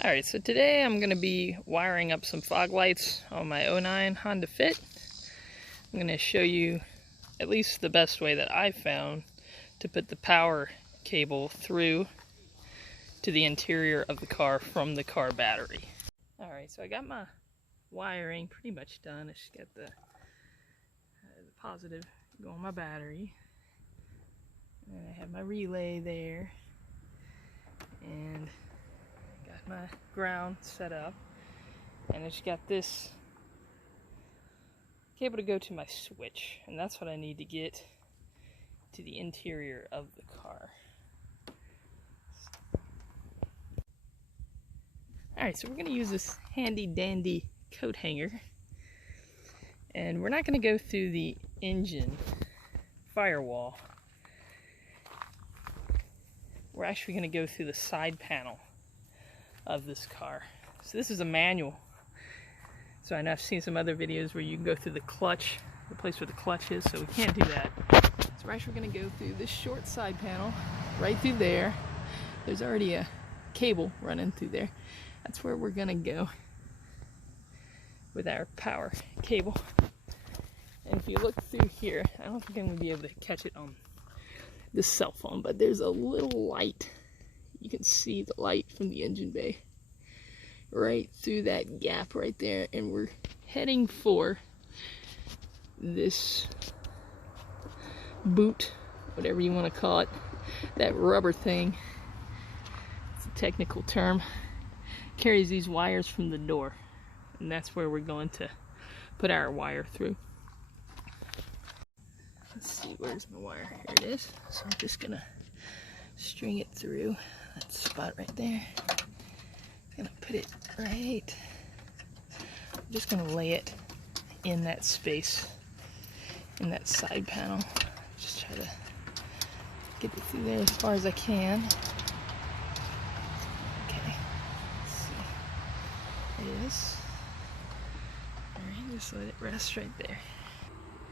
Alright, so today I'm going to be wiring up some fog lights on my '09 Honda Fit. I'm going to show you at least the best way that I found to put the power cable through to the interior of the car from the car battery. Alright, so I got my wiring pretty much done. I just got the positive going on my battery. And I have my relay there. And got my ground set up, and it's got this cable to go to my switch, and that's what I need to get to the interior of the car. Alright, so we're going to use this handy dandy coat hanger, and we're not going to go through the engine firewall. We're actually going to go through the side panel of this car. So this is a manual. So I know I've seen some other videos where you can go through the clutch, the place where the clutch is, so we can't do that. So we're actually going to go through this short side panel, right through there. There's already a cable running through there. That's where we're going to go with our power cable. And if you look through here, I don't think I'm going to be able to catch it on this cell phone, but there's a little light. You can see the light from the engine bay right through that gap right there, and we're heading for this boot, whatever you want to call it, that rubber thing. It's a technical term. Carries these wires from the door, and that's where we're going to put our wire through. Let's see, where's my wire? Here it is. So I'm just gonna string it through that spot right there. I'm gonna put it right. I'm just gonna lay it in that space, in that side panel. Just try to get it through there as far as I can. Okay, let's see. There it is. Alright, just let it rest right there.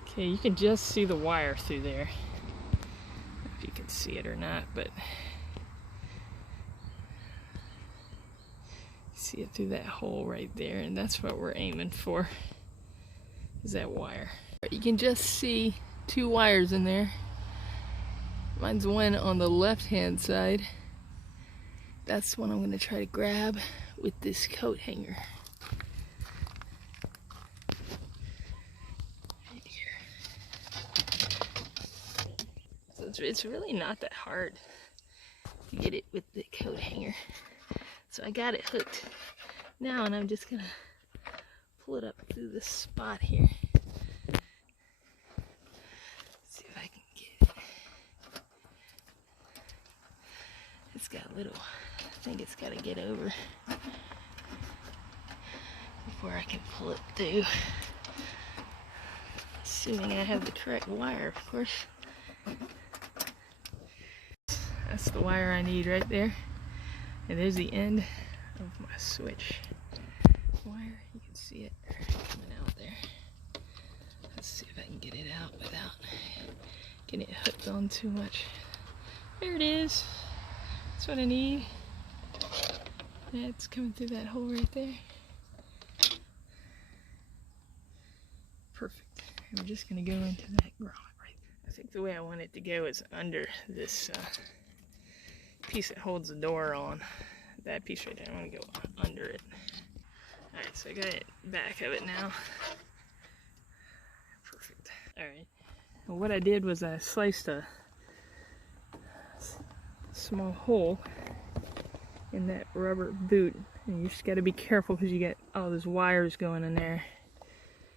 Okay, you can just see the wire through there. I don't know if you can see it or not, but see it through that hole right there, and that's what we're aiming for, is that wire. You can just see two wires in there. Mine's one on the left hand side. That's one I'm going to try to grab with this coat hanger. Right here. So it's really not that hard to get it with the coat hanger. So I got it hooked now, and I'm just gonna pull it up through this spot here. See if I can get it. It's got a little, I think it's gotta get over before I can pull it through. Assuming I have the correct wire, of course. That's the wire I need right there. And there's the end of my switch wire. You can see it coming out there. Let's see if I can get it out without getting it hooked on too much. There it is. That's what I need. It's coming through that hole right there. Perfect. I'm just going to go into that grommet right there. I think the way I want it to go is under this piece that holds the door on. That piece right there, I want to go under it. Alright, so I got it back of it now. Perfect. Alright. Well, what I did was I sliced a small hole in that rubber boot. And you just got to be careful because you got all those wires going in there.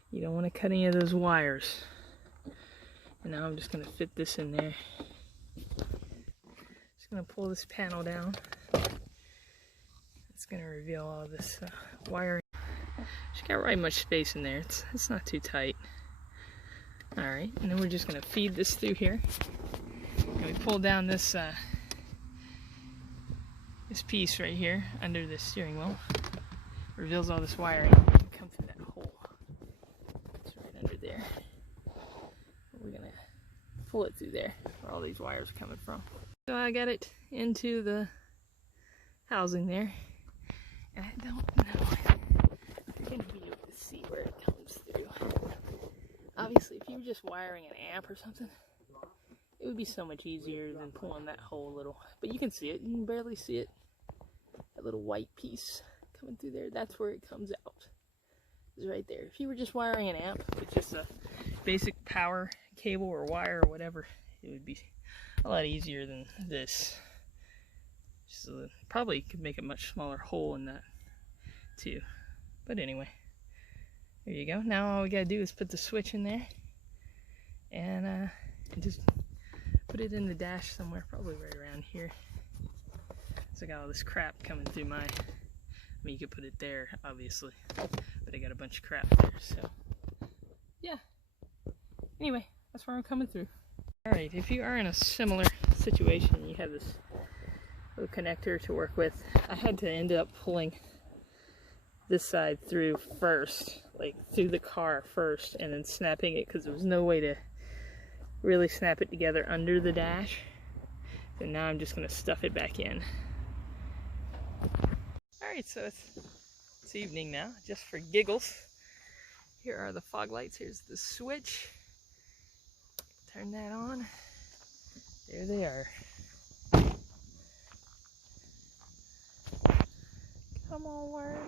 You don't want to cut any of those wires. And now I'm just going to fit this in there. Going to pull this panel down. It's going to reveal all this wiring. Just got right much space in there. It's not too tight. Alright, and then we're just going to feed this through here. And we pull down this this piece right here under the steering wheel. Reveals all this wiring. Come through that hole. It's right under there. We're going to pull it through there where all these wires are coming from. So I got it into the housing there, And I don't know if you're going to be able to see where it comes through. Obviously, if you were just wiring an amp or something, it would be so much easier than pulling that whole little, but you can see it, you can barely see it. That little white piece coming through there, that's where it comes out. It's right there. If you were just wiring an amp with just a basic power cable or wire or whatever, it would be a lot easier than this. So probably could make a much smaller hole in that too. But anyway, there you go. Now all we gotta do is put the switch in there and just put it in the dash somewhere, probably right around here. So I got all this crap coming through my, I mean, you could put it there, obviously, but I got a bunch of crap there, so yeah. Anyway, that's where I'm coming through. Alright, if you are in a similar situation, you have this little connector to work with, I had to end up pulling this side through first, like through the car first, and then snapping it, because there was no way to really snap it together under the dash. So now I'm just going to stuff it back in. Alright, so it's evening now, just for giggles. Here are the fog lights. Here's the switch. Turn that on. There they are. Come on, work.